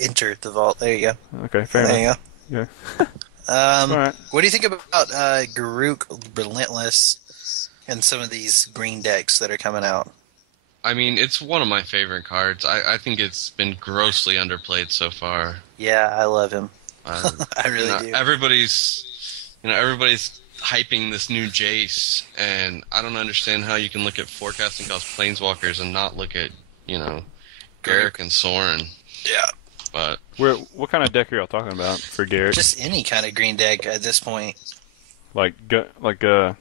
enter the vault. There you go. Okay, fair There enough. you Yeah. go. All right. What do you think about Garruk Relentless and some of these green decks that are coming out? I mean, it's one of my favorite cards. I think it's been grossly underplayed so far. Yeah, I love him. Uh, I really do. everybody's hyping this new Jace, and I don't understand how you can look at forecasting cost planeswalkers and not look at, Garruk and Sorin. Yeah. But What kind of deck are y'all talking about for Garrett? Just any kind of green deck at this point. Like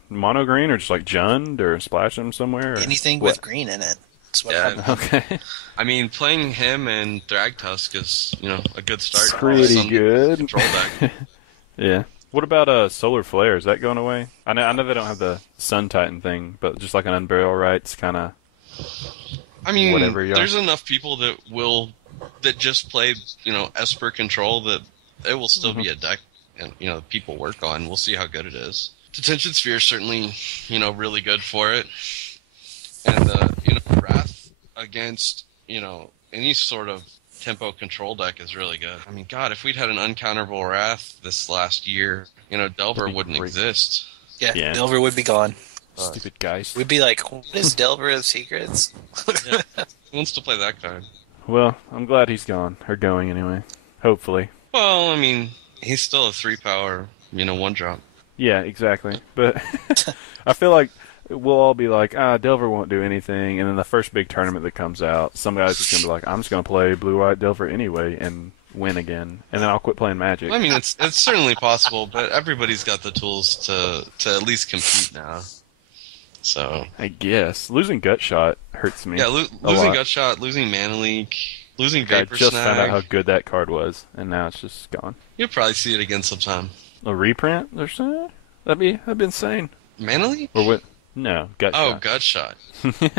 mono green, or just like Jund, or splash them somewhere? Or Anything what? with green in it. That's what Yeah. Okay. I mean, playing him and Thragtusk is, a good start. Pretty Some good. Control deck. Yeah. What about Solar Flare? Is that going away? I know they don't have the Sun Titan thing, but just like an Unburial Rights kind of. I mean, Whatever you are. there's enough people that just play, Esper Control that it will still be a deck, and people work on. We'll see how good it is. Detention Sphere is certainly, really good for it, and Wrath against, any sort of tempo control deck is really good. I mean, God, if we'd had an uncounterable Wrath this last year, Delver wouldn't exist. Yeah, Delver would be gone. Stupid guys. We'd be like, what is Delver of Secrets? Yeah. Who wants to play that card? Well, I'm glad he's gone. Or going anyway. Hopefully. Well, I mean, he's still a 3-power, 1-drop. Yeah, exactly. But I feel like we'll all be like, Delver won't do anything, and then the first big tournament that comes out, some guys just gonna be like, I'm just gonna play blue-white Delver anyway and win again, and then I'll quit playing Magic. I mean, it's certainly possible, but everybody's got the tools to at least compete now. So I guess losing Gut Shot hurts me. yeah, a losing lot. Gut Shot, losing Mana Leak, losing I Vapor just found out how Snag. good that card was, and now it's just gone. You'll probably see it again sometime. A reprint or something? That'd be insane. Mana Leak? Or what? No, Gut Oh, Shot. Gut Shot.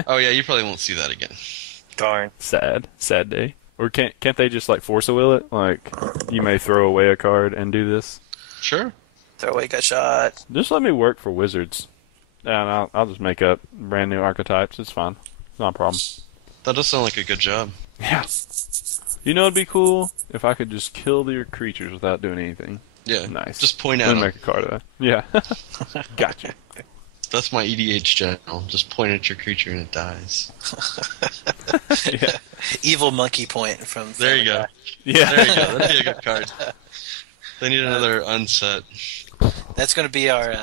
Oh yeah, you probably won't see that again. Darn. Sad day. Or can't they just like force a will it? Like you may throw away a card and do this. Sure. Throw away Gut Shot. Just let me work for Wizards, and I'll just make up brand new archetypes. It's fine. It's not a problem. That does sound like a good job. Yeah. You know, it'd be cool if I could just kill your creatures without doing anything. Yeah. Nice. Just point Let at me them. make a card of that. Yeah. Gotcha. That's my EDH channel. Just point at your creature and it dies. Yeah. Evil Monkey Point from... There you go. Yeah. There you go. That'd be a good card. They need another unset. That's going to be our...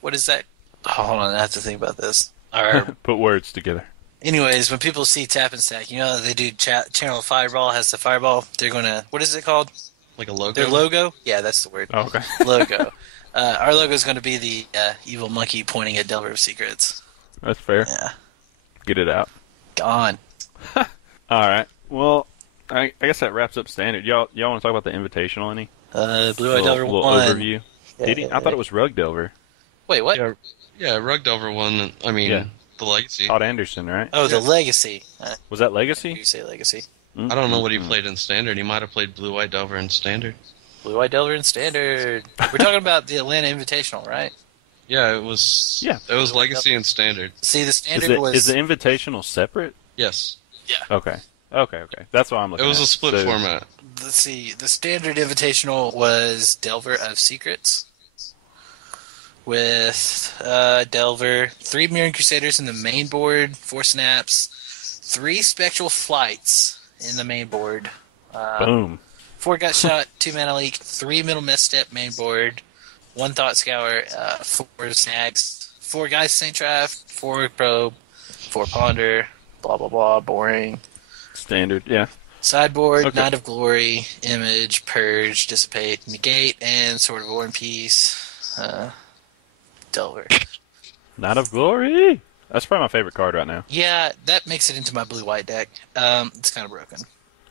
what is that? Oh, hold on, I have to think about this. Our... Put words together. Anyways, when people see Tap and Stack, they do Channel Fireball has the Fireball. They're going to... What is it called? Like a logo? Their logo? Yeah, that's the word. Oh, okay. Logo. Our logo is going to be the evil monkey pointing at Delver of Secrets. That's fair. Yeah. Get it out. Gone. All right. Well, I guess that wraps up standard. Y'all want to talk about the Invitational any? Blue Eye Delver little won. overview. Did he? I thought it was Rug Delver. Wait, what? Yeah, Rug Delver won. I mean, Yeah. the Legacy. Todd Anderson, right? Oh, the Legacy. Was that You Legacy? say Legacy. I don't know what he played in Standard. He might have played Blue White Delver in Standard. Blue Eye Delver in Standard. We're talking about the Atlanta Invitational, right? Yeah, it was. Yeah. It was Legacy and Standard. See, the Standard was... Is the Invitational separate? Yes. Okay. That's what I'm looking It at. was a split So- format. Let's see. The Standard Invitational was Delver of Secrets. With Delver, 3 Mirran Crusaders in the main board, 4 snaps, 3 Spectral Flights in the main board. Boom. 4 Gut Shot, 2 Mana Leak, 3 Middle Misstep main board, 1 Thought Scour, 4 Snags, 4 Guys Saint Traff, 4 Probe, 4 Ponder, blah blah blah, boring. Standard, yeah. Sideboard, Okay. Knight of Glory, Image, Purge, Dissipate, Negate, and Sword of War and Peace. Delver. Knight of Glory! That's probably my favorite card right now. Yeah, that makes it into my blue-white deck. It's kind of broken.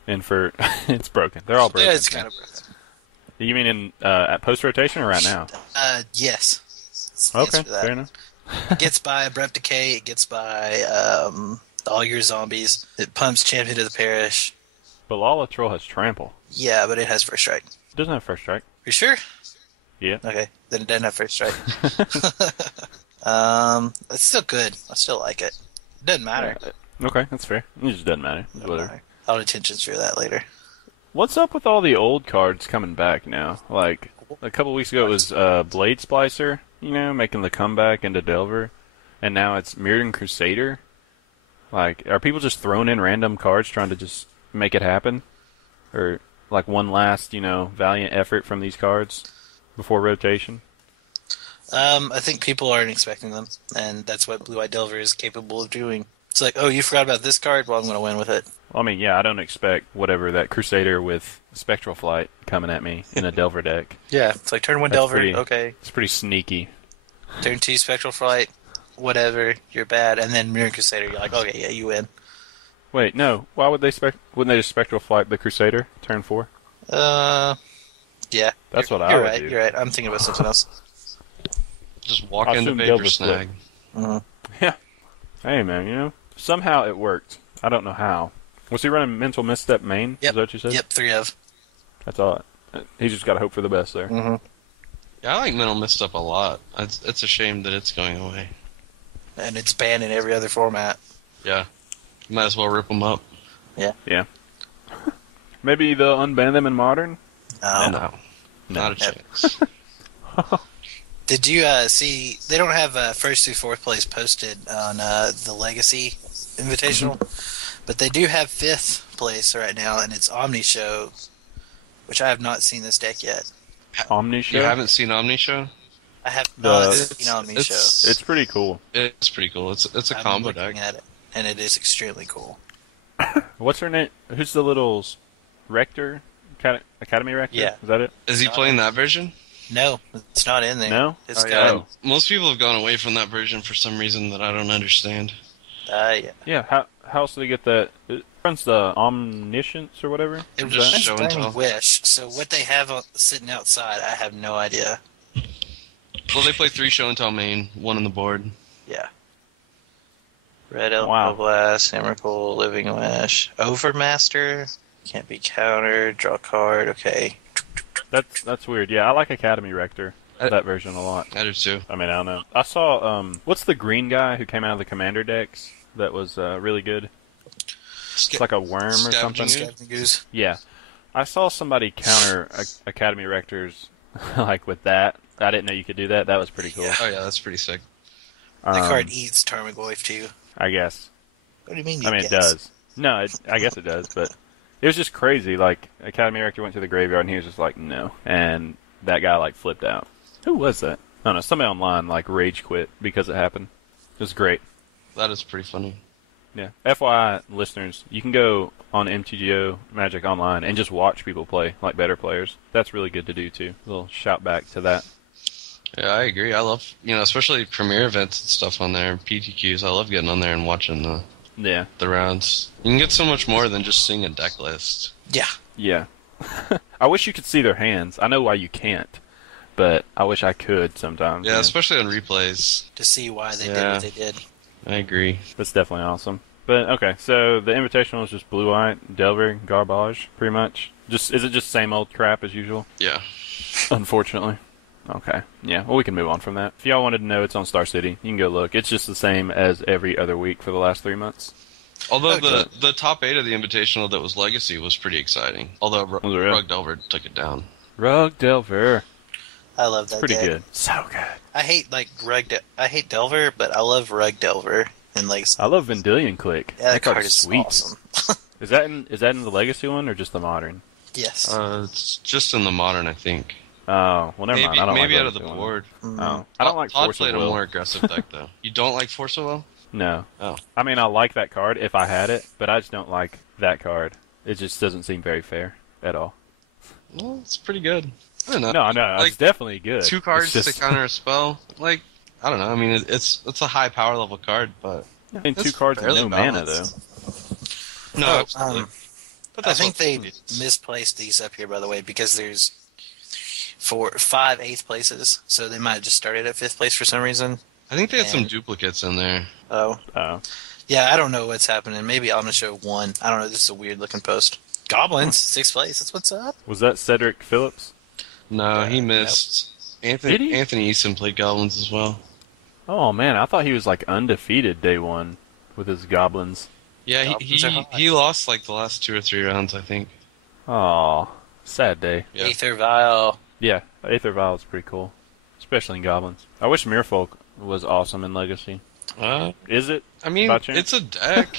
And for... it's broken. They're all broken. Yeah, it's kind of broken. You mean in at post-rotation or right now? Yes. That's the Okay, answer to that. fair enough. It gets by Abrupt Decay, it gets by all your zombies. It pumps Champion of the Parish. But Lala Troll has Trample. Yeah, but it has First Strike. It doesn't have First Strike. You sure? Yeah. Okay, then it doesn't have First Strike. It's still good. I still like it. It doesn't matter. Okay, that's fair. It just doesn't matter. Doesn't Whatever. matter. I'll attention through that later. What's up with all the old cards coming back now? Like, a couple weeks ago it was Blade Splicer, making the comeback into Delver. And now it's Mirrodin Crusader. Like, are people just throwing in random cards trying to just make it happen? Or, like, one last, valiant effort from these cards before rotation? I think people aren't expecting them, and that's what Blue-Eyed Delver is capable of doing. It's like, oh, you forgot about this card? Well, I'm going to win with it. Well, I mean, yeah, I don't expect whatever, that Crusader with Spectral Flight coming at me in a Delver deck. Yeah, it's like turn 1 Delver, okay. It's pretty sneaky. Turn 2 Spectral Flight, whatever, you're bad. And then Mirror Crusader, you're like, okay, yeah, you win. Wait, no. Why would they wouldn't they just Spectral Flight the Crusader, turn 4? Yeah. That's what I would right, do. You're right, I'm thinking about something else. Just walk I into assume Vapor Delver Snag. Yeah. Hey, man, somehow it worked. I don't know how. Was he running Mental Misstep main? Yep. Is that what you said? Yep, 3 of. That's all. He's just got to hope for the best there. Mm-hmm. Yeah, I like Mental Misstep a lot. It's a shame that it's going away. And it's banned in every other format. Yeah. Might as well rip them up. Yeah. Maybe they'll unban them in Modern? No. Not a chance. Did you see? They don't have first through fourth place posted on the Legacy Invitational, but they do have fifth place right now, and it's Omni Show, which I have not seen this deck yet. Omni Show? You haven't seen Omni Show? I have not seen Omni Show. It's pretty cool. It's pretty cool. It's a I'm combo looking deck. at it, and it is extremely cool. What's her name? Who's the little Rector? Academy Rector? Yeah. Is that it? Is he playing that version? No, it's not in there. No? It's Oh, got. yeah. Most people have gone away from that version for some reason that I don't understand. Yeah. Yeah, how else do they get that? It runs the Omniscience or whatever? It Just runs show and Burning tell. Wish. So what they have sitting outside, I have no idea. Well, they play 3 show and tell main, 1 on the board. Yeah. Red Elf, Wow. Blast, Emrakul, Living Wish, Overmaster, can't be countered, draw a card, okay. That's weird. Yeah, I like Academy Rector, that version a lot. I do too. I mean, I don't know. I saw, what's the green guy who came out of the Commander decks that was really good? It's like a worm or something. Scavenging Goose. Yeah. I saw somebody counter Academy Rectors like with that. I didn't know you could do that. That was pretty cool. Yeah. Oh yeah, that's pretty sick. That card eats Tarmogoyf too. I guess. What do you mean? I mean, it does. No, I guess it does, but it was just crazy. Like, Academy Rector went to the graveyard and he was just like, no. And that guy, like, flipped out. Who was that? I don't know. Somebody online, like, rage quit because it happened. It was great. That is pretty funny. Yeah. FYI, listeners, you can go on MTGO Magic Online and just watch people play, like better players. That's really good to do, too. A little shout back to that. Yeah, I agree. I love, especially premiere events and stuff on there, PTQs. I love getting on there and watching the rounds. You can get so much more than just seeing a deck list. Yeah. Yeah. I wish you could see their hands. I know why you can't, but I wish I could sometimes. Yeah, especially on replays. To see why they did what they did. I agree. That's definitely awesome. But, okay, so the Invitational is just Blue-White, Delver, Garbage, pretty much. Is it just same old crap as usual? Yeah. Unfortunately. Okay. Yeah, well, we can move on from that. If y'all wanted to know, it's on Star City. You can go look. It's just the same as every other week for the last 3 months. Although the top 8 of the Invitational that was Legacy was pretty exciting. Although Rug Delver took it down. Rug Delver. I love that. Pretty deck. good. So good. I hate I hate Delver, but I love Rug Delver and I love Vendilion Click. Yeah, that card is sweet. Awesome. Is that in the Legacy one or just the Modern? Yes. It's just in the Modern, I think. Oh, well, never mind. I don't maybe like out of the Legacy board. one. Oh, I don't like Todd Force played of a Will. more aggressive deck, though. You don't like Force of Will? No. Oh. I mean, I like that card if I had it, but I just don't like that card. It just doesn't seem very fair at all. Well, it's pretty good. I don't know. No, Like, it's definitely good. 2 cards It's just, to counter a spell. Like, I don't know. I mean, it's a high power level card, but I mean, 2 it's cards and fairly no mana, balanced. though. No, absolutely. But I that's think what they it is. misplaced these up here, by the way, because there's 5 8th places, so they might have just started at 5th place for some reason. I think they had some and- duplicates in there. Oh. Oh. Yeah, I don't know what's happening. Maybe I'm going to show 1. I don't know. This is a weird looking post. Goblins, 6th place. That's what's up. Was that Cedric Phillips? No, he missed. Did he? Anthony Easton played Goblins as well. Oh, man, I thought he was, like, undefeated day 1 with his Goblins. Yeah, Goblins are hot. he lost like the last 2 or 3 rounds, I think. Aw, sad day. Yeah. Aether Vial. Yeah, Aether Vial is pretty cool, especially in Goblins. I wish Merfolk was awesome in Legacy. Is it? I mean, By chance? it's a deck.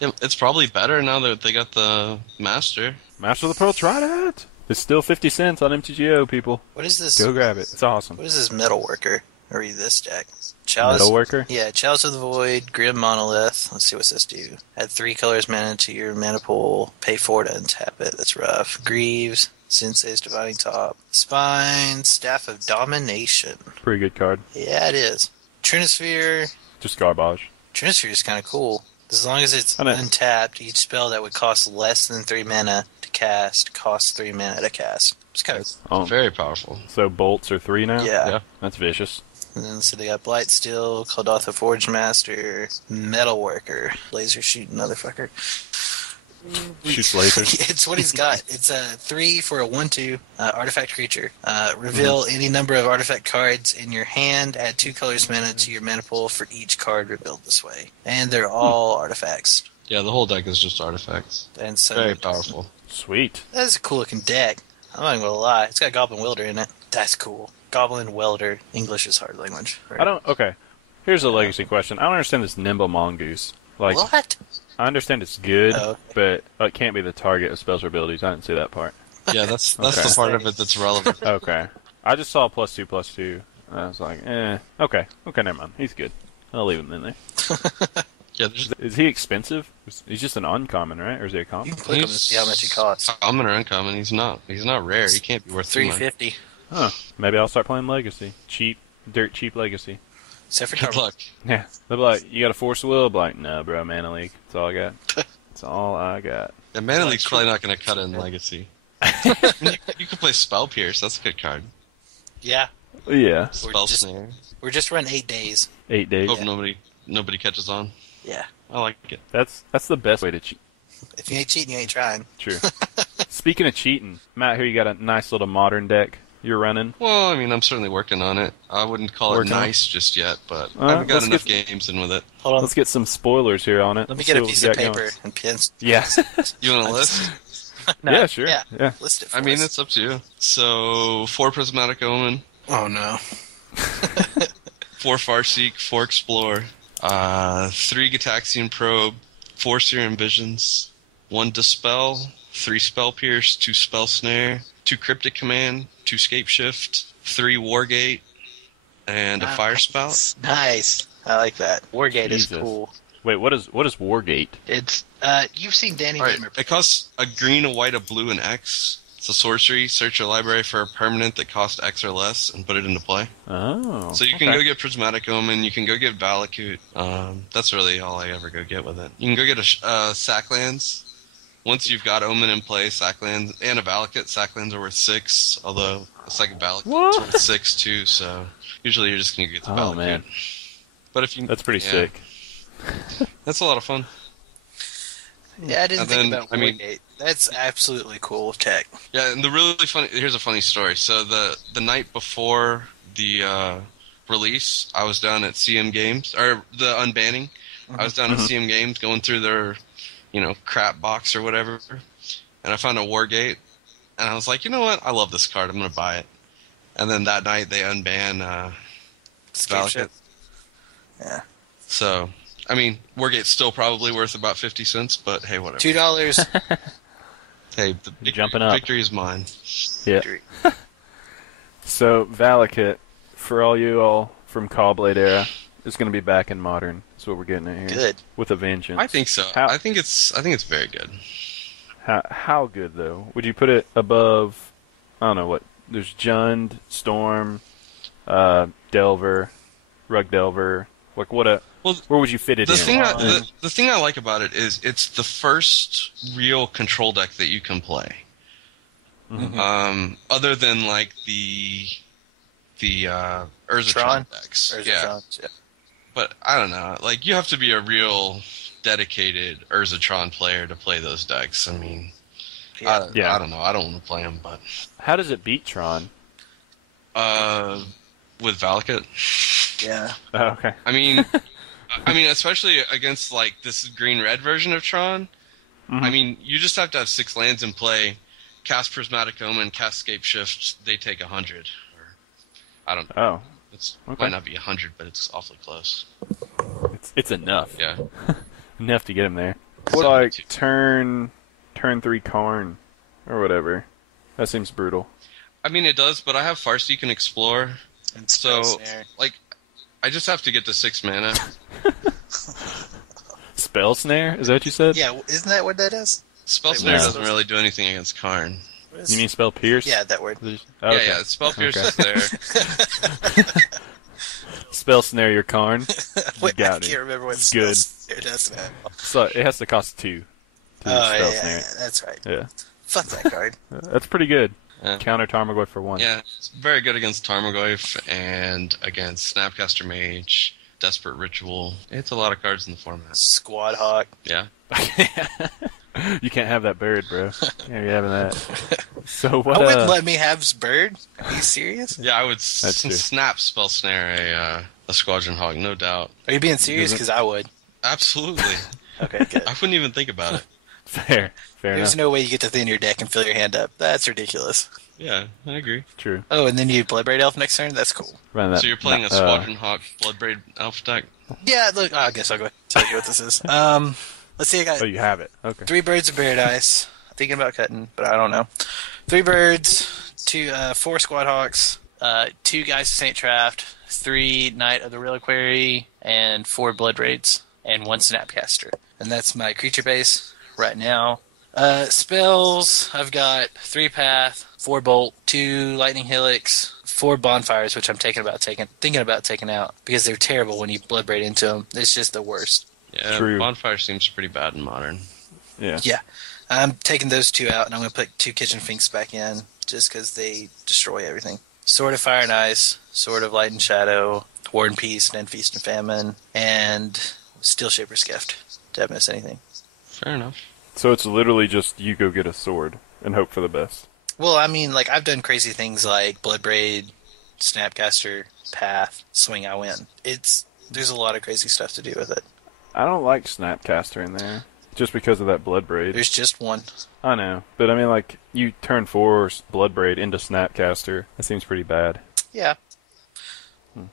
It's probably better now that they got the Master. Master of the Pearl, try that. It's still 50 cents on MTGO, people. What is this? Go grab it. It's awesome. What is this Metal Worker? Or read this deck. Chalice. Metalworker? Yeah, Chalice of the Void, Grim Monolith. Let's see what's this do. Add 3 colors mana to your mana pool. Pay 4 to untap it. That's rough. Greaves. Sensei's Dividing Top. Spine. Staff of Domination. Pretty good card. Yeah, it is. Trinisphere. Just garbage. Trinisphere is kind of cool. As long as it's I know. untapped, each spell that would cost less than 3 mana to cast costs 3 mana to cast. It's kind of Oh, Very powerful. so bolts are 3 now? yeah. That's vicious. And then so they got Blightsteel, Caldotha Forge Master, Metal Worker, laser shooting motherfucker. Shoots lasers. It's what he's got. It's a 3 for a 1/2 artifact creature. Reveal any number of artifact cards in your hand. Add 2 colors mana to your mana pool for each card revealed this way. And they're all artifacts. Yeah, the whole deck is just artifacts. And so Very powerful. Sweet. That's a cool looking deck. I'm not even gonna lie. It's got Goblin Welder in it. That's cool. Goblin Welder. English is hard language. Right? I don't. Okay. Here's a legacy question. I don't understand this Nimble Mongoose. Like, What? I understand it's good, Oh, but it can't be the target of spells or abilities. I didn't see that part. Yeah, that's Okay. the part of it that's relevant. Okay. I just saw +2/+2. And I was like, Okay. Okay, never mind. He's good. I'll leave him in there. Yeah, there's Is he expensive? He's just an uncommon, right? Or is he a You common? can click him to see how much it costs. common or uncommon. He's not rare. He can't be worth too much. $350. Huh. Maybe I'll start playing Legacy. Dirt cheap Legacy. Except for Good Tarmogoyf. luck. Yeah. They'll be like, you got a Force of Will? I'll be like, no, bro, Mana League. That's all I got. That's all I got. Yeah, Mana League's probably not going to cut in Legacy. I mean, you could play Spell Pierce. That's a good card. Yeah. Yeah. Spell just- Snare. We're just running 8 days. 8 days. Hope nobody catches on. Yeah. I like it. That's the best way to cheat. If you ain't cheating, you ain't trying. True. Speaking of cheating, Matt, here you got a nice little modern deck you're running. Well, I mean, I'm certainly working on it. I wouldn't call Working it on it? nice just yet, but I haven't got let's enough get- games in with it. Hold on. Let's get some spoilers here on it. Let me Let's get see a what piece we of got going. paper and pens. Yeah. You want a list? No, Yeah, sure. Yeah. Yeah. List it for I mean, us. it's up to you. So, 4 Prismatic Omen, Oh, no. 4 Farseek, 4 Explore, 3 Gataxian Probe, 4 Serum Visions, 1 Dispel, 3 Spell Pierce, 2 Spell Snare, 2 Cryptic Command, 2 Scape Shift, 3 Wargate, and a Fire Spout. Nice. I like that. Wargate is Jesus. cool. Wait, what is Wargate? It's, you've seen Danny Alright, Gamer. it costs a green, a white, a blue, and X. It's a sorcery. Search your library for a permanent that costs X or less and put it into play. Oh. So you can okay. go get Prismatic Omen, you can go get Valakut. That's really all I ever go get with it. You can go get a Sacklands. Once you've got Omen in play, Sacklands and a Valakut, Sacklands are worth 6, although a second Valakut is What? worth 6 too, so usually you're just going to get the Oh, Valakut. man. But if you, That's pretty yeah, sick. That's a lot of fun. Yeah, I didn't And think then, about I mean- Wargate. That's absolutely cool tech. Yeah, and the really funny, here's a funny story. So the night before the release, I was down at CM Games, or the unbanning. I was down at CM Games going through their, crap box or whatever, and I found a Wargate, and I was like, you know what? I love this card. I'm going to buy it. And then that night they unban Escape Valakut. ship. Yeah. So, I mean, Wargate's still probably worth about 50 cents, but hey, whatever. $2. Hey, the Jumping up. victory is mine. Yeah. So Valakut, for all you all from Callblade era, is going to be back in modern. That's what we're getting at here. Good. With a vengeance. I think so. How- I think it's very good. How good though? Would you put it above? I don't know what. There's Jund, Storm, Delver, Rug Delver. Like what? Well, Where would you fit it The in? thing I like about it is it's the first real control deck that you can play. Other than like the Urzatron Tron? decks. Or is Yeah. it John's? Yeah. But I don't know. Like you have to be a real dedicated Urzatron player to play those decks. I mean, Yeah. Yeah. I don't know. I don't want to play them, but How does it beat Tron? with Valakut, Yeah. Oh, okay. I mean, especially against like this green-red version of Tron, I mean, you just have to have 6 lands in play. Cast Prismatic Omen, cast Scape Shift, they take 100. Or, I don't know. Oh, It okay. might not be 100, but it's awfully close. It's enough. Yeah. Enough to get him there. What So, like turn 3 Karn or whatever? That seems brutal. I mean, it does, but I have Farseek and Explore. And So, Spell Snare. like, I just have to get to 6 mana. Spell Snare? Is that what you said? Yeah, isn't that what that is? Spell Wait, Snare no. doesn't really do anything against Karn. What is- You mean Spell Pierce? Yeah, that word. Oh, Yeah, okay. yeah, Spell Pierce Okay. is there. Spell Snare your Karn. Wait, I got can't it. remember what Good. Spell Snare does now. So it has to cost 2 to Oh, Spell yeah, Snare. that's right. Yeah. Fuck that card. That's pretty good. Yeah. Counter Tarmogoyf for 1. Yeah, it's very good against Tarmogoyf and against Snapcaster Mage, Desperate Ritual. It's a lot of cards in the format. Squad Hawk. Yeah. You can't have that bird, bro. Yeah, you're having that. So what? I wouldn't let me have Bird. Are you serious? Yeah, I would That's true. snap Spell Snare a Squadron Hog, no doubt. Are you being serious? Doesn't- Because I would. Absolutely. Okay, good. I wouldn't even think about it. Fair There's enough. no way you get to thin your deck and fill your hand up. That's ridiculous. Yeah, I agree. True. Oh, and then you Bloodbraid Elf next turn? That's cool. Run that, So you're playing a Squadron Hawk Bloodbraid Elf deck? Yeah, look, I guess I'll go tell you what this is. Let's see, I got Oh, you have it. Okay. 3 Birds of Paradise. Thinking about cutting, but I don't know. 3 birds, 4 Squad Hawks, 2 Guys of Saint Traft, 3 Knight of the Reliquary, and 4 Blood Raids, and 1 Snapcaster. And that's my creature base right now. Spells, I've got 3 Path, 4 Bolt, 2 Lightning Helix, 4 Bonfires, which I'm thinking about taking out because they're terrible when you Blood Braid into them. It's just the worst. Yeah, True. Bonfire seems pretty bad in Modern. Yeah. Yeah. I'm taking those 2 out, and I'm going to put 2 Kitchen Finks back in, just because they destroy everything. Sword of Fire and Ice, Sword of Light and Shadow, War and Peace, and Feast and Famine, and Steel Shaper's Gift. Did I miss anything? Fair enough. So it's literally just you go get a sword and hope for the best. Well, I mean, like, I've done crazy things like Bloodbraid, Snapcaster, Path, Swing I Win. There's a lot of crazy stuff to do with it. I don't like Snapcaster in there just because of that Blood Braid. There's just one. I know, but I mean, like you turn 4 Blood Braid into Snapcaster. That seems pretty bad. Yeah.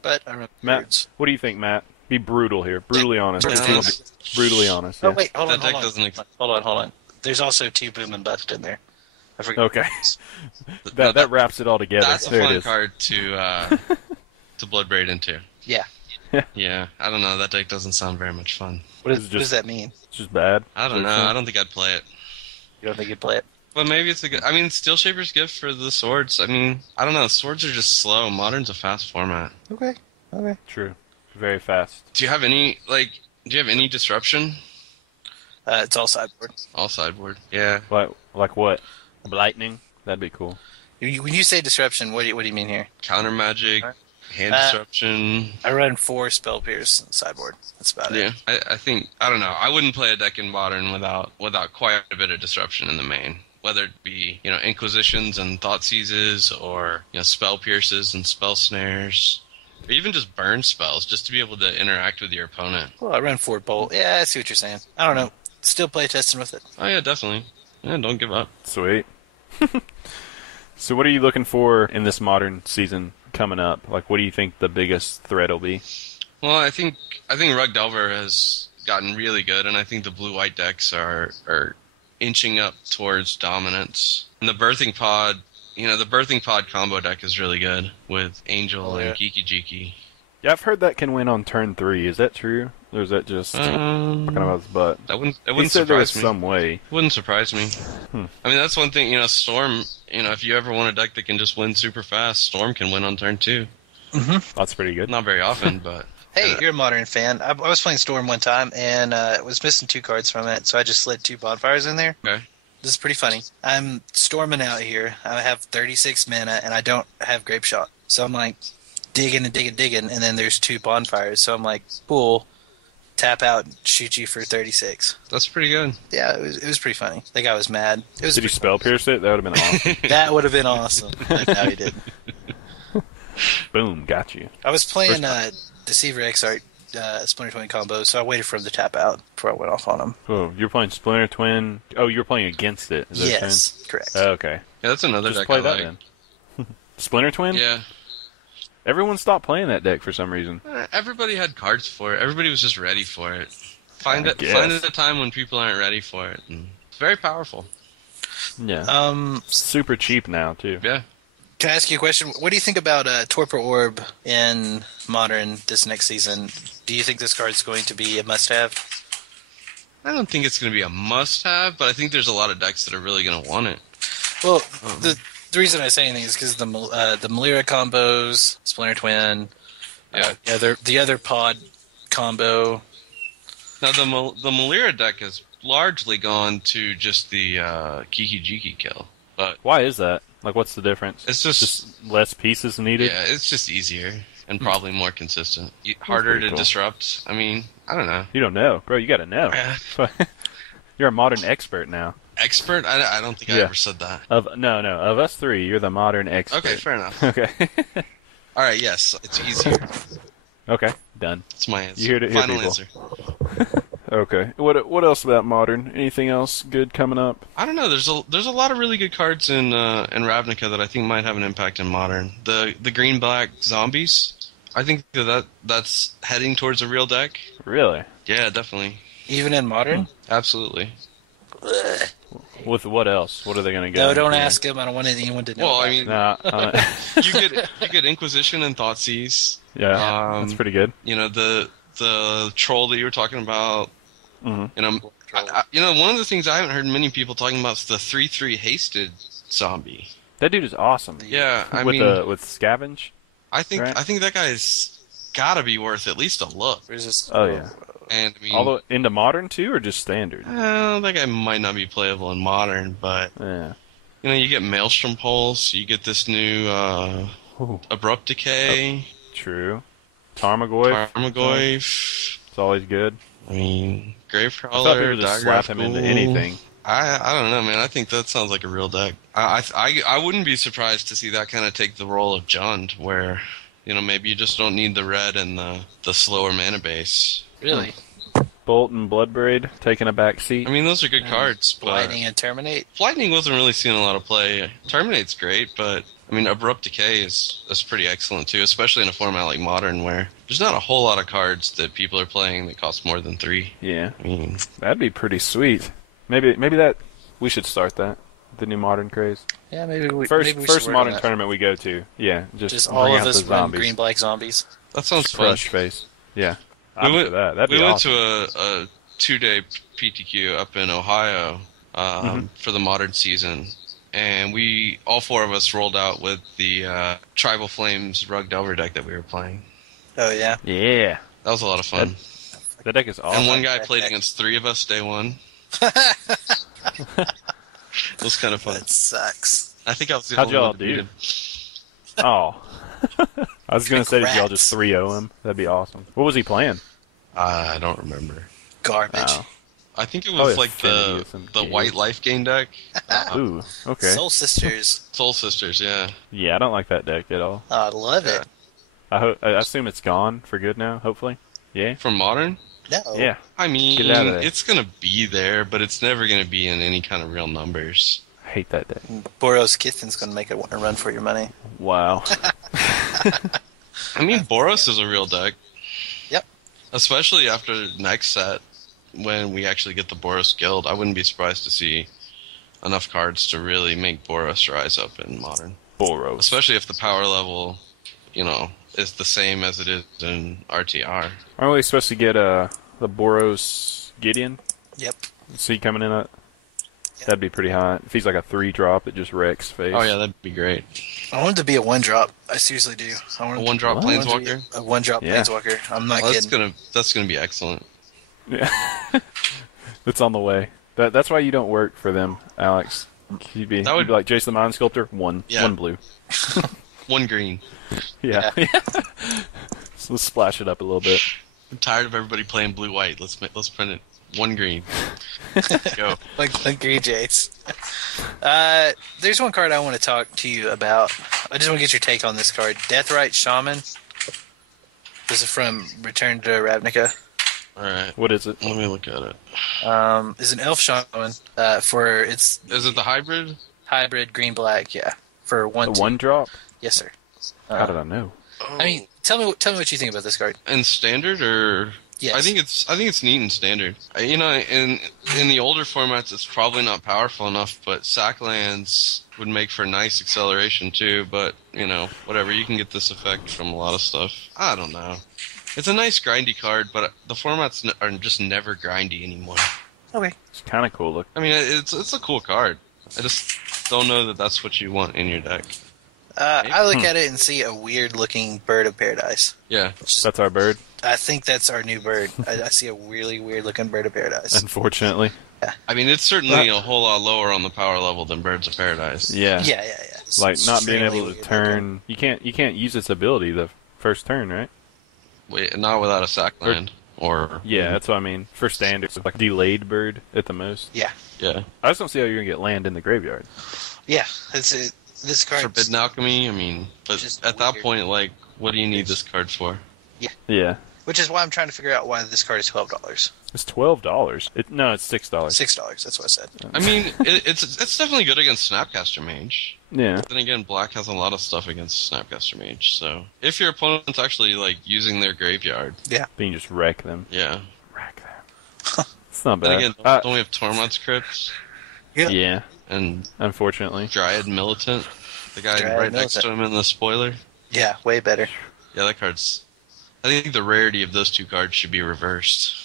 But I remember Matt, birds. what do you think, Matt? Be brutal here. Brutally honest. Yeah. Brutally honest. Oh, Yeah. wait, hold That on, deck hold on. doesn't Hold on. There's also 2 Boom and Bust in there. I forgot. Okay. That wraps it all together. That's a There it fun is. card to Bloodbraid into. Yeah. Yeah, I don't know. That deck doesn't sound very much fun. What It's does just- that mean? It's just bad. I don't know. I don't think I'd play it. You don't think you'd play it? But maybe it's a good. I mean, Steel Shaper's Gift for the swords. I mean, I don't know. Swords are just slow. Modern's a fast format. Okay. True. Very fast. Do you have any disruption? It's all sideboard. All sideboard. Yeah. Like what? Lightning? That'd be cool. When you say disruption, what do you mean here? Counter magic, hand Uh, disruption. I run 4 Spell Pierce sideboard. That's about Yeah, it. I think I don't know. I wouldn't play a deck in Modern without quite a bit of disruption in the main. Whether it be Inquisitions and Thought Seizes, or Spell Pierces and Spell Snares, or even just burn spells, just to be able to interact with your opponent. Well, I run 4 Bolt. Yeah, I see what you're saying. I don't know. Still play testing with it. Oh yeah, definitely. Yeah, don't give up. Sweet. So what are you looking for in this Modern season coming up? Like, what do you think the biggest threat will be? Well, I think Rug Delver has gotten really good, and I think the blue-white decks are inching up towards dominance. And the Birthing Pod, the Birthing Pod combo deck is really good with Angel and Geeky Jeeky. Yeah, I've heard that can win on turn 3. Is that true? Or is that just talking about his butt? That wouldn't He said there was surprise me. some way. Wouldn't surprise me. I mean, that's one thing. Storm. If you ever want a deck that can just win super fast, Storm can win on turn 2. That's pretty good. Not very often, but Hey, you're a Modern fan. I was playing Storm one time, and was missing 2 cards from it, so I just slid 2 Bonfires in there. okay. This is pretty funny. I'm storming out here. I have 36 mana, and I don't have Grape Shot. So I'm like digging, and then there's 2 Bonfires. So I'm like, cool, tap out, and shoot you for 36. That's pretty good. Yeah, it was pretty funny. The guy was mad. It was Did you spell pierce it? That would have been awesome. That would have been awesome. But no, he didn't. Boom, got you. I was playing Deceiver Exarch Splinter Twin combo, so I waited for him to tap out before I went off on him. Oh, you're playing Splinter Twin. Oh, you're playing against it. Is that what you're Yes, saying? correct. Oh, okay. Yeah, that's another Just deck play I that like. then. Splinter Twin? Yeah. Everyone stopped playing that deck for some reason. Everybody had cards for it. Everybody was just ready for it. Find I it guess. a time when people aren't ready for it. And it's very powerful. Yeah. Super cheap now, too. Yeah. Can I ask you a question? What do you think about Torpor Orb in Modern this next season? Do you think this card's going to be a must-have? I don't think it's going to be a must-have, but I think there's a lot of decks that are really going to want it. Well, the reason I say anything is because the Malira combos, Splinter Twin, the other pod combo. Now, the Malira deck has largely gone to just the Kiki Jiki kill. But Why is that? Like, what's the difference? it's just less pieces needed? yeah, it's just easier and probably more consistent. Harder pretty to cool. disrupt. I mean, I don't know. You don't know. Bro, you gotta know. You're a modern expert now. Expert? I don't think I Yeah. ever said that. No. Of us three, you're the modern expert. Okay, fair enough. Okay. All right, yes, it's easier. Okay, done. That's my answer. You heard it here, Final people. answer. Okay. What else about modern? Anything else good coming up? I don't know. There's a lot of really good cards in Ravnica that I think might have an impact in Modern. The green black zombies. I think that's heading towards a real deck. Really? Yeah, definitely, Even in Modern? absolutely. Ugh. With what else? What are they gonna go? No, don't into? ask him. I don't want anyone to know. Well, about I mean, Nah, you get Inquisition and Thoughtseize. yeah, that's pretty good. You know the troll that you were talking about. Mhm. And one of the things I haven't heard many people talking about is the 3/3 hasted zombie. That dude is awesome. Yeah, I with mean, with scavenge. I think right? that guy's got to be worth at least a look. There's this, Oh yeah. And I mean, All the into modern too, or just standard? that guy might not be playable in Modern, but Yeah. you get Maelstrom Pulse, you get this new Ooh, Abrupt Decay, true. Tarmogoyf. Tarmogoyf. It's always good. I mean, I thought people Gravecrawler, just slap him into anything. I don't know, man. I think that sounds like a real deck. I wouldn't be surprised to see that kind of take the role of Jund, where maybe you just don't need the red and the slower mana base. really? Bolt and Bloodbraid taking a back seat. I mean, those are good cards. But Lightning and Terminate? Lightning wasn't really seeing a lot of play. Terminate's great, but I mean, Abrupt Decay is pretty excellent too, especially in a format like Modern where there's not a whole lot of cards that people are playing that cost more than 3. Yeah, I mean, that'd be pretty sweet. Maybe that we should start that. The new modern craze. Yeah, maybe we First maybe we should first work on modern that. tournament we go to. Yeah, Just bring all of out us the run zombies. green black zombies. that sounds fun. Crush face. Yeah. We I'm went, for that. That'd we be went awesome. to a 2-day PTQ up in Ohio for the Modern season, and all 4 of us rolled out with the Tribal Flames Rug Delver deck that we were playing. Oh, yeah. Yeah. That was a lot of fun. That deck is awesome. And one guy that played deck. against 3 of us day 1. It was kind of fun. That sucks. I think I was the How'd only y'all one that beat do? him. Oh. I was going to say, did y'all just Congrats. 3-0 him? That'd be awesome. What was he playing? I don't remember. Garbage. Oh. I think it Probably was like Affinity or some the gay. White Life Gain deck. Ooh, okay. Soul Sisters. Soul Sisters, yeah. Yeah, I don't like that deck at all. Oh, I love it. I assume it's gone for good now, hopefully. Yeah? From Modern? No. Yeah. I mean, Get out of there. it's going to be there, but it's never going to be in any kind of real numbers. I hate that deck. Boros Kithen's going to make a run for your money. Wow. I mean, Boros is a real deck. Yep. Especially after next set, when we actually get the Boros Guild. I wouldn't be surprised to see enough cards to really make Boros rise up in Modern. Boros. Especially if the power level, is the same as it is in RTR. Aren't we supposed to get the Boros Gideon? Yep. Is he coming in at? Yep. That'd be pretty hot. If he's like a 3-drop that just wrecks face. Oh yeah, that'd be great. I want it to be a 1-drop. I seriously do. I want A it to- 1-drop What? I want it to be Planeswalker? A 1-drop Yeah. Planeswalker. I'm not Oh, kidding. that's gonna be excellent. Yeah. It's on the way. That's why you don't work for them, Alex. You'd be That would- like Jason the Mind Sculptor, one blue. 1 green. Yeah. So let's splash it up a little bit. I'm tired of everybody playing blue-white. Let's print it 1 green. Let's go. like Green Jays. There's one card I want to talk to you about. I just want to get your take on this card. Deathrite Shaman. This is from Return to Ravnica. All right. What is it? Let me look at it. Is an elf shaman for its Is it the hybrid? hybrid green black. Yeah, for The 1/2. one drop? Yes, sir. How did I know? Oh. I mean, tell me what you think about this card. In standard or Yes. I think it's neat in standard. You know, in the older formats, it's probably not powerful enough, but sack lands would make for nice acceleration too. But you know, whatever, you can get this effect from a lot of stuff. I don't know. It's a nice grindy card, but the formats are just never grindy anymore. Okay. It's kind of cool. Look. I mean, it's a cool card. I just don't know that that's what you want in your deck. I look at it and see a weird looking bird of paradise. Yeah. That's our bird, I think that's our new bird. I see a really weird looking bird of paradise. unfortunately. I mean, it's certainly a whole lot lower on the power level than Birds of Paradise. Yeah. Yeah. It's Like not being extremely able to weird turn. You can't use its ability the first turn, right? Wait, not without a sack land. Or Yeah, that's what I mean. For standard, it's like delayed bird at the most. looking. yeah. I just don't see how you're gonna get land in the graveyard. Yeah. It's it. This card. Forbidden Alchemy, I mean, but Just at that weird. point, like, what do you need this card for? Yeah, Which is why I'm trying to figure out why this card is $12. it's $12. No, it's $6. $6. That's what I said. I mean, it's definitely good against Snapcaster Mage. Yeah, Then again, Black has a lot of stuff against Snapcaster Mage, so if your opponent's actually, like, using their graveyard, then you just wreck them. yeah. Wreck them. It's not Then bad. again, don't we have Tormod's Crypt Yeah, and unfortunately. Dryad Militant? The guy Dryad right next to him in the spoiler? Yeah, way better. Yeah, that card's... I think the rarity of those two cards should be reversed.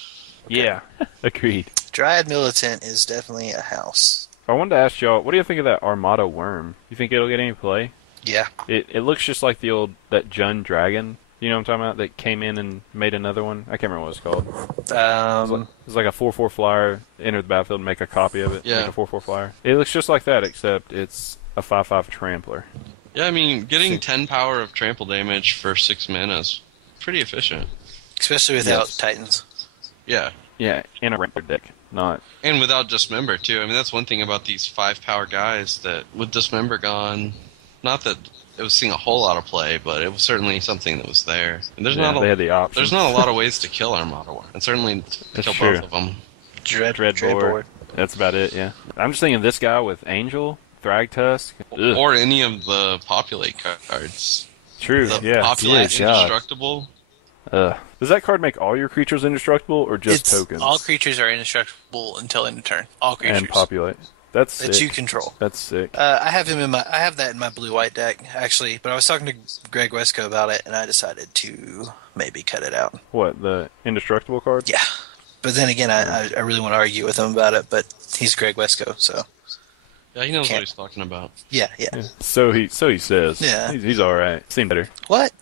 Yeah, agreed. Dryad Militant is definitely a house. I wanted to ask y'all, what do you think of that Armada Worm? You think it'll get any play? Yeah. It looks just like that Jund Dragon. You know what I'm talking about? That came in and made another one. I can't remember what it's called. It's like a 4/4 flyer. Enter the battlefield and make a copy of it. Yeah. Make a 4/4 flyer. It looks just like that, except it's a 5/5 trampler. Yeah, I mean, getting 10 power of trample damage for 6 mana is pretty efficient. Especially without Yes. Titans. Yeah. Yeah, in a rampart deck, not. And without Dismember, too. I mean, that's one thing about these 5 power guys that with Dismember gone, not that it was seeing a whole lot of play, but it was certainly something that was there. And there's Yeah, not they a, had the option. there's not a lot of ways to kill Armada War, and certainly to That's kill true. both of them. Dreadboard. That's about it. Yeah, I'm just thinking this guy with Angel, Thragtusk. Ugh. Or any of the Populate cards. True. The Yeah. Populate Yeah, God. Indestructible. Does that card make all your creatures indestructible or just It's tokens? all creatures are indestructible until end of turn. All creatures and populate. That's sick. that you control. That's sick. I have that in my blue-white deck actually, but I was talking to Greg Wesco about it, and I decided to maybe cut it out. What, the indestructible card? Yeah, but then again, I really want to argue with him about it, but he's Greg Wesco, so Yeah, he knows Can't- what he's talking about. yeah. So he says. Yeah. He's all right. Seen better. What?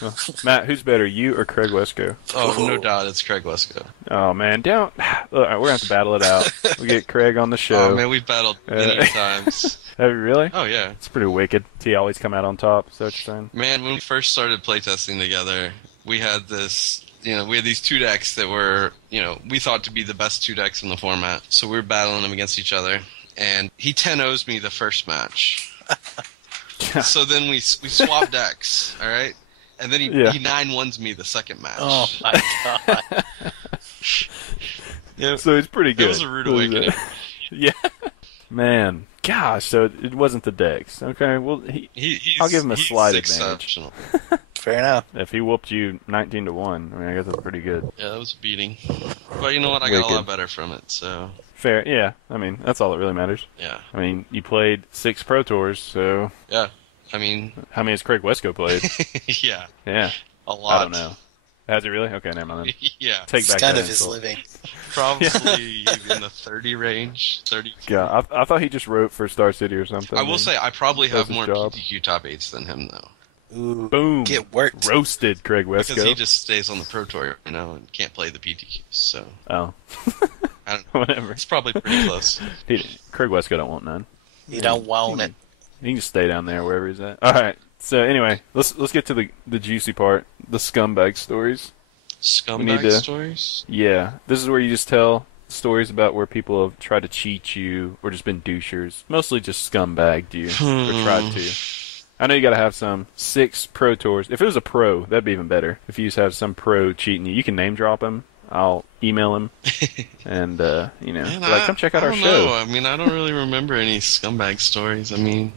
Well, Matt, who's better, you or Craig Wesco? Oh, no Ooh. doubt it's Craig Wesco. Oh man, don't. Look, we're gonna have to battle it out. We get Craig on the show. Oh, man, we've battled many times. Have you really? Oh, yeah. It's pretty wicked. He always come out on top. Is that what you're saying? Man, when we first started playtesting together, we had this, we had these 2 decks that were, we thought to be the best 2 decks in the format. So we were battling them against each other. And he 10-0's me the first match. So then we swapped decks, all right? And then he 9-1's me the second match. Oh my god! Yeah, So it's pretty good. it was a rude awakening. Yeah. Man, gosh. So it wasn't the decks. Okay. Well, I'll give him a slight advantage. exceptional. Fair enough. if he whooped you 19-1, I mean, I guess that's pretty good. Yeah, that was a beating. But you know what? I got a Wicked. lot better from it, so Fair. Yeah. I mean, that's all that really matters. yeah. I mean, you played 6 Pro Tours, so Yeah. I mean, how many has Craig Wesco played? yeah. Yeah. A lot. I don't know. Has he really? Okay, never mind. Then. Yeah. Take It's back kind that of his insult. living. Probably in the 30 range. 30. Yeah, I thought he just wrote for Star City or something. I will say, I probably That's have his more job. PTQ top 8s than him, though. Ooh, Boom. get worked. Roasted Craig Because he Wesco. just stays on the Pro Tour, and can't play the PTQs, so Oh. I don't know. Whatever. It's probably pretty close. Craig Wesco don't want none. You don't want it. He can just stay down there wherever he's at. All right. So anyway, let's get to the juicy part, the scumbag stories. We need Scumbag to- stories? Yeah, this is where you just tell stories about where people have tried to cheat you or just been douchers. Mostly just scumbagged you or tried to. I know you got to have some 6 pro tours. If it was a pro, that'd be even better. If you just have some pro cheating you, you can name drop him. I'll email him, and Man, come check out our show. know. I mean, I don't really remember any scumbag stories. I mean,